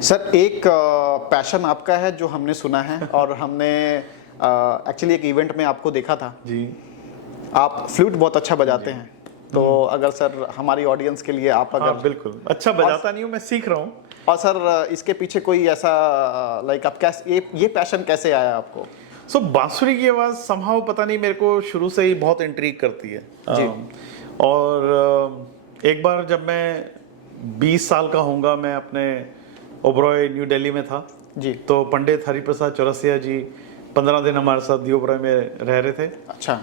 Sir एक passion आपका है जो हमने सुना है और हमने एक्चुअली एक इवेंट में आपको देखा था जी। आप फ्लूट बहुत अच्छा बजाते हैं। तो अगर सर हमारी ऑडियंस के लिए आप अगर हाँ बिल्कुल, अच्छा बजाता नहीं हूँ, मैं सीख रहा हूँ। और सर इसके पीछे कोई ऐसा लाइक आप कैसे ये पैशन कैसे आया आपको? बांसुरी की आवाज़ समहाउ पता नहीं मेरे को शुरू से ही बहुत इंट्रीग करती है जी। और एक बार जब मैं 20 साल का होऊंगा, मैं अपने ओबरॉय न्यू दिल्ली में था जी। तो पंडित हरिप्रसाद चौरसिया जी 15 दिन हमारे साथ दी ओबरॉय में रह रहे थे। अच्छा।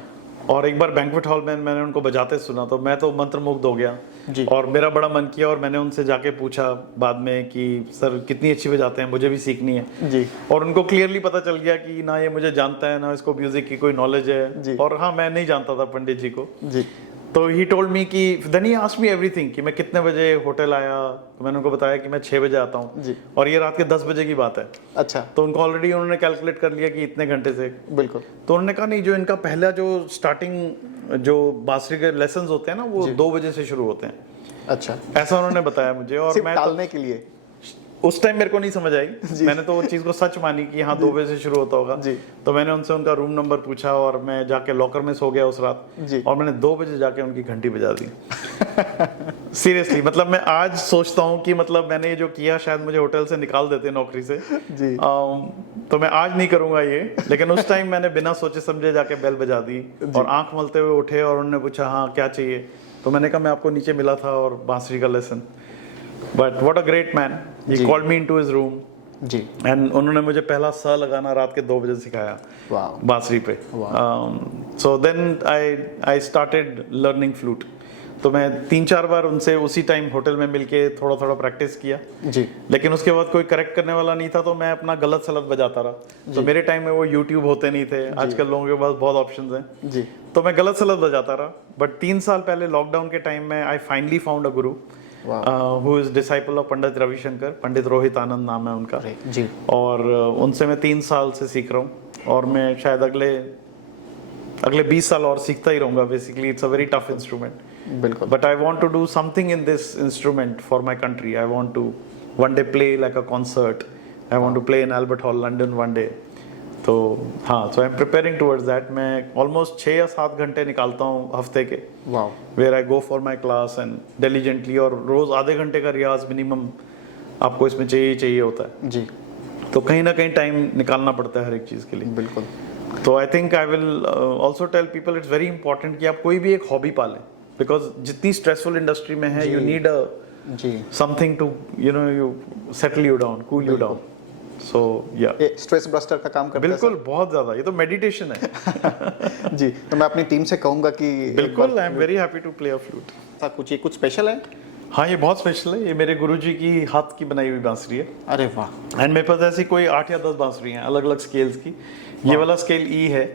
और एक बार बैंक्वेट हॉल में मैंने उनको बजाते सुना तो मैं तो मंत्रमुग्ध हो गया जी। और मेरा बड़ा मन किया और मैंने उनसे जाके पूछा बाद में कि सर कितनी अच्छी बजाते हैं, मुझे भी सीखनी है। जी। और उनको क्लियरली पता चल गया कि ना ये मुझे जानता है, ना इसको म्यूजिक की कोई नॉलेज जी। है। और हाँ, मैं नहीं जानता था पंडित जी को। जी। तो ही टोल्ड मी कि then he asked me everything कि मैं कितने बजे होटल आया, तो मैंने उनको बताया कि मैं 6 बजे आता हूँ जी। और ये रात के 10 बजे की बात है। अच्छा। तो उनको ऑलरेडी उन्होंने कैलकुलेट कर लिया कि इतने घंटे से। बिल्कुल। तो उन्होंने कहा नहीं, जो इनका पहला जो स्टार्टिंग जो बांसुरी के लेसन्स होते हैं ना वो 2 बजे से शुरू होते हैं। अच्छा। ऐसा उन्होंने बताया मुझे। और सिर्फ मैं टालने के लिए उस टाइम मेरे को नहीं समझ आई, मैंने तो वो चीज़ को सच मानी कि हाँ 2 बजे से शुरू होता होगा। जी। तो मैंने उनसे उनका रूम नंबर पूछा और मैं जाके लॉकर में सो गया उस रात। जी। और मैंने 2 बजे जाके उनकी घंटी बजा दी। सीरियसली, मतलब मैं आज सोचता हूँ कि मतलब मैंने ये जो किया शायद मुझे होटल से निकाल देते नौकरी से। जी। तो मैं आज नहीं करूंगा ये, लेकिन उस टाइम मैंने बिना सोचे समझे जाके बेल बजा दी और आंख मलते हुए उठे और उन्होंने पूछा हाँ क्या चाहिए। तो मैंने कहा मैं आपको नीचे मिला था और बांसुरी का lesson. But what a great man, he called me into his room जी। एंड उन्होंने मुझे पहला सा लगाना रात के 2 बजे सिखाया वाह। बांसुरी पे। So then I started learning flute. तो मैं 3-4 बार उनसे उसी टाइम होटल में मिलके थोड़ा थोड़ा प्रैक्टिस किया जी। लेकिन उसके बाद कोई करेक्ट करने वाला नहीं था तो मैं अपना गलत सलत बजाता रहा। तो मेरे टाइम में वो यूट्यूब होते नहीं थे, आजकल लोगों के पास बहुत ऑप्शंस हैं। जी। तो मैं गलत सलत बजाता रहा। बट 3 साल पहले लॉकडाउन के टाइम में I finally found a Guru who is disciple of Pandit Ravishankar. पंडित रोहित आनंद नाम है उनका। जी। और उनसे मैं 3 साल से सीख रहा हूँ और मैं शायद अगले 20 साल और सीखता ही रहूंगा। Basically it's a very tough instrument. बिल्कुल। But I want to do something in this instrument for my country. I want to one day play like a concert. I want to play in Albert Hall, London one day. तो हाँ, so I'm preparing towards that. मैं almost 6 या 7 घंटे निकालता हूँ हफ्ते के, वाह। where I go for my class and diligently, और रोज आधे घंटे का रियाज मिनिमम आपको इसमें चाहिए होता है। जी। तो कहीं ना कहीं टाइम निकालना पड़ता है हर एक चीज़ के लिए। बिल्कुल। तो I think I will also tell people it's very important कि आप कोई भी एक हॉबी पालें, बिकॉज जितनी स्ट्रेसफुल इंडस्ट्री में है you need a gee something to you settle you down, cool you down. So या ये स्ट्रेस बस्टर का काम करता है। बिल्कुल, बहुत ज्यादा, ये तो मेडिटेशन है। जी। तो मैं अपनी टीम से कहूंगा कि बिल्कुल, I am very happy to play a flute. कुछ स्पेशल है? हाँ, ये बहुत स्पेशल है। ये मेरे गुरुजी की हाथ की बनाई हुई बांसुरी है। अरे वाह। एंड मेरे पास ऐसी कोई 8 या 10 बांसुरी हैं अलग अलग स्केल्स की। ये वाला स्केल ई है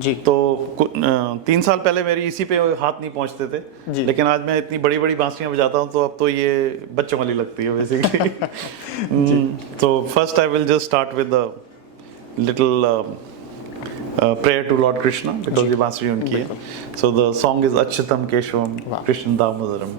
जी। तो 3 साल पहले मेरी इसी पे हाथ नहीं पहुंचते थे जी। लेकिन आज मैं इतनी बड़ी बड़ी बांसुरियां बजाता हूं तो अब तो ये बच्चों वाली लगती है बेसिकली। तो first I will just start with a little prayer to lord Krishna, because ये बांसुरी उनकी है। So the song is Achyutam Keshavam Krishna Damodaram.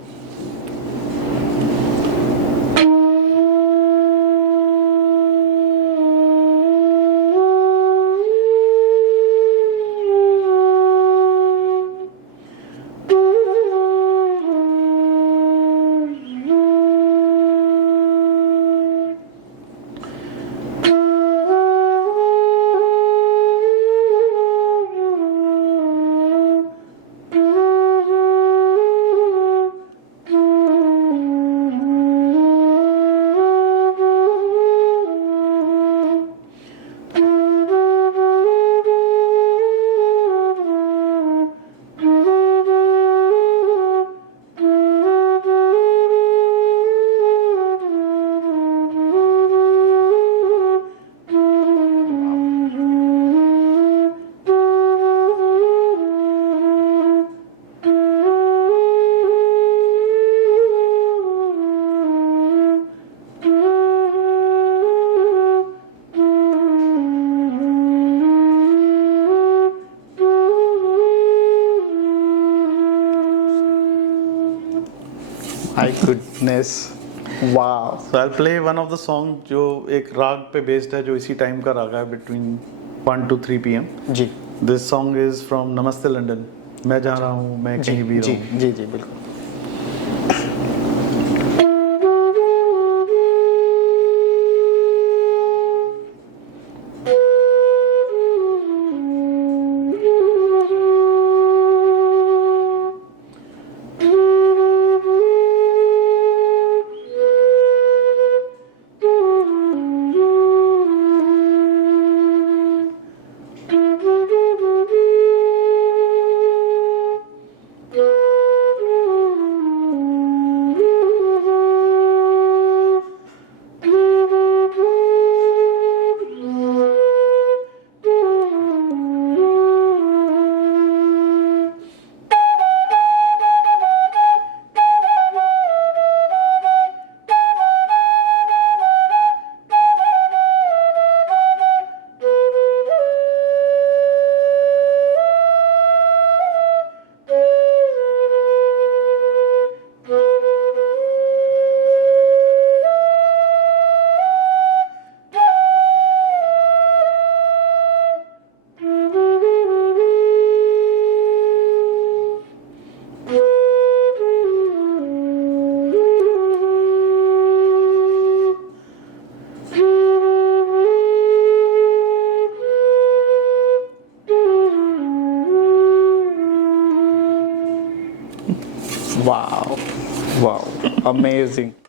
My goodness. वाह, So I'll play one of the song जो एक राग पे बेस्ड है, जो इसी टाइम का राग है, between 1 to 3 p.m. जी This song is from Namaste London. मैं जा रहा हूँ, मैं जी कहीं भी जी रहूँ। जी जी बिल्कुल। Wow, wow, amazing.